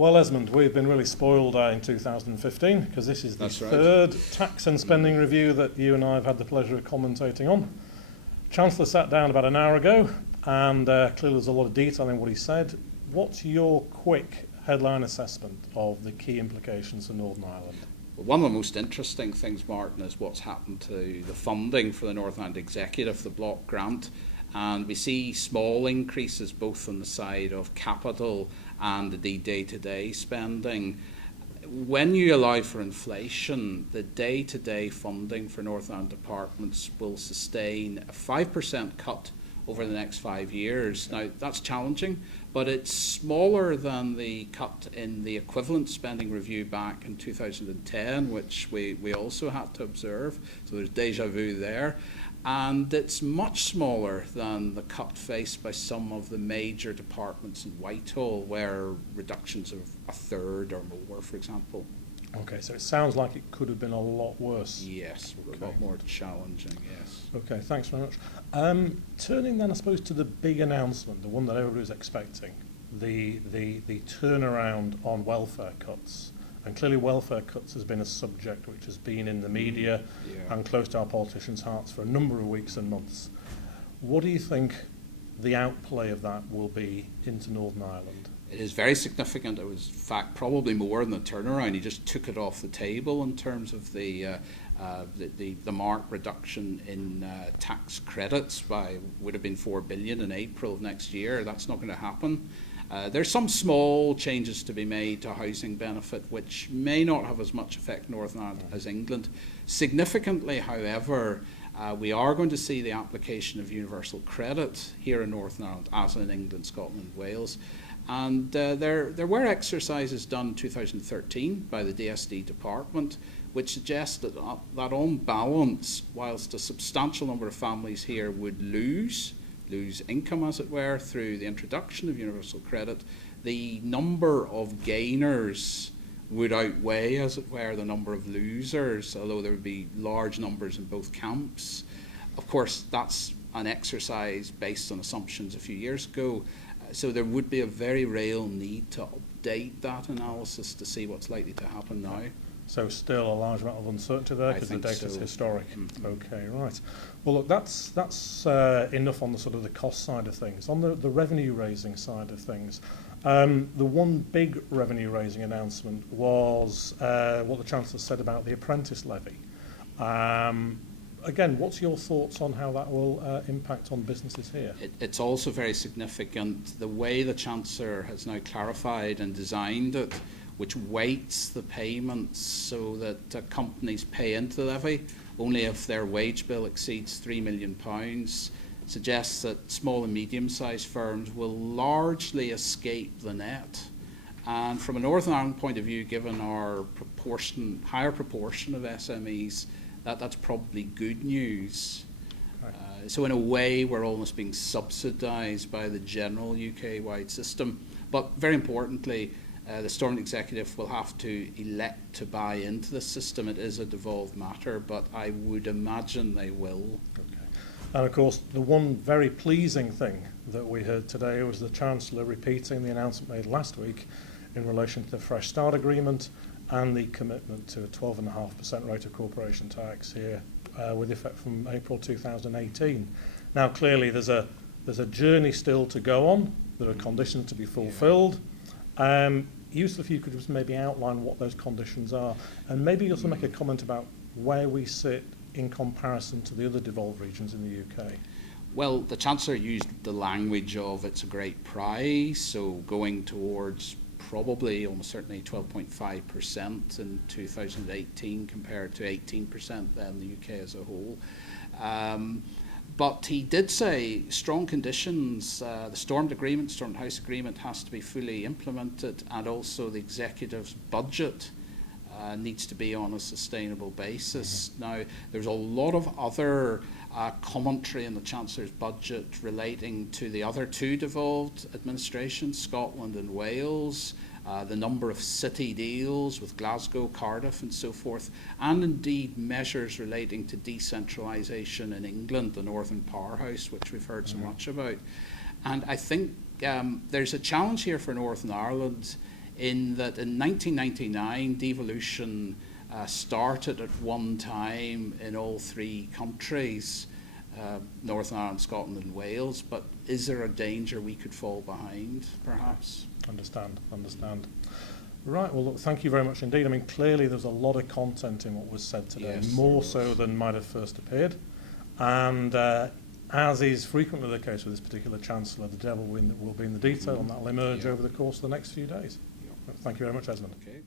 Well, Esmond, we've been really spoiled in 2015 because this is the third tax and spending review that you and I have had the pleasure of commentating on. Chancellor sat down about an hour ago and clearly there's a lot of detail in what he said. What's your quick headline assessment of the key implications for Northern Ireland? Well, one of the most interesting things, Martin, is what's happened to the funding for the Northern Ireland Executive, the block grant. And we see small increases both on the side of capital and the day-to-day spending. When you allow for inflation, the day-to-day funding for Northern Ireland departments will sustain a 5% cut over the next 5 years. Now, that's challenging, but it's smaller than the cut in the equivalent spending review back in 2010, which we also had to observe. So there's déjà vu there. And it's much smaller than the cut faced by some of the major departments in Whitehall, where reductions of a third or more, for example. Okay, so it sounds like it could have been a lot worse. Yes, a lot more challenging, yes. Okay, thanks very much. Turning then, I suppose, to the big announcement, the one that everybody was expecting, the turnaround on welfare cuts. And clearly welfare cuts has been a subject which has been in the media and close to our politicians' hearts for a number of weeks and months. What do you think the outplay of that will be into Northern Ireland? It is very significant. It was, in fact, probably more than the turnaround. He just took it off the table in terms of the marked reduction in tax credits would have been 4 billion in April of next year. That's not going to happen. There's some small changes to be made to housing benefit, which may not have as much effect in Northern Ireland as England. Significantly, however, we are going to see the application of universal credit here in Northern Ireland, as in England, Scotland, and Wales. And there were exercises done in 2013 by the DSD department, which suggests that on balance, whilst a substantial number of families here would lose income, as it were, through the introduction of universal credit, the number of gainers would outweigh, as it were, the number of losers, although there would be large numbers in both camps. Of course, that's an exercise based on assumptions a few years ago, so there would be a very real need to update that analysis to see what's likely to happen now. So still a large amount of uncertainty there because the data is historic. Mm-hmm. Okay, right. Well, look, that's enough on the sort of the cost side of things. On the revenue raising side of things, the one big revenue raising announcement was what the Chancellor said about the apprentice levy. Again, what's your thoughts on how that will impact on businesses here? It's also very significant the way the Chancellor has now clarified and designed it, which weights the payments so that companies pay into the levy only if their wage bill exceeds £3 million, suggests that small and medium-sized firms will largely escape the net. And from a Northern Ireland point of view, given our higher proportion of SMEs, that's probably good news. Right. So in a way, we're almost being subsidised by the general UK-wide system. But very importantly, the Stormont Executive will have to elect to buy into the system. It is a devolved matter, but I would imagine they will. Okay. And of course, the one very pleasing thing that we heard today was the Chancellor repeating the announcement made last week in relation to the Fresh Start Agreement and the commitment to a 12.5% rate of corporation tax here with effect from April 2018. Now, clearly, there's a journey still to go on. There are conditions to be fulfilled. Useful if you could just maybe outline what those conditions are, and maybe also make a comment about where we sit in comparison to the other devolved regions in the UK. Well, the Chancellor used the language of it's a great prize, so going towards probably almost certainly 12.5% in 2018 compared to 18% then the UK as a whole. But he did say strong conditions, the Stormont House Agreement has to be fully implemented, and also the Executive's budget needs to be on a sustainable basis. Mm-hmm. Now, there's a lot of other commentary in the Chancellor's budget relating to the other two devolved administrations, Scotland and Wales, the number of city deals with Glasgow, Cardiff and so forth, and indeed measures relating to decentralisation in England, the Northern Powerhouse, which we've heard so much about. And I think there's a challenge here for Northern Ireland in that in 1999, devolution started at one time in all three countries, Northern Ireland, Scotland and Wales, but is there a danger we could fall behind, perhaps? Understand. Right, well, look, thank you very much indeed. I mean, clearly there's a lot of content in what was said today, Yes, more so than might have first appeared. And as is frequently the case with this particular Chancellor, the devil will be in the detail, and that will emerge over the course of the next few days. Thank you very much, Esmond. Okay.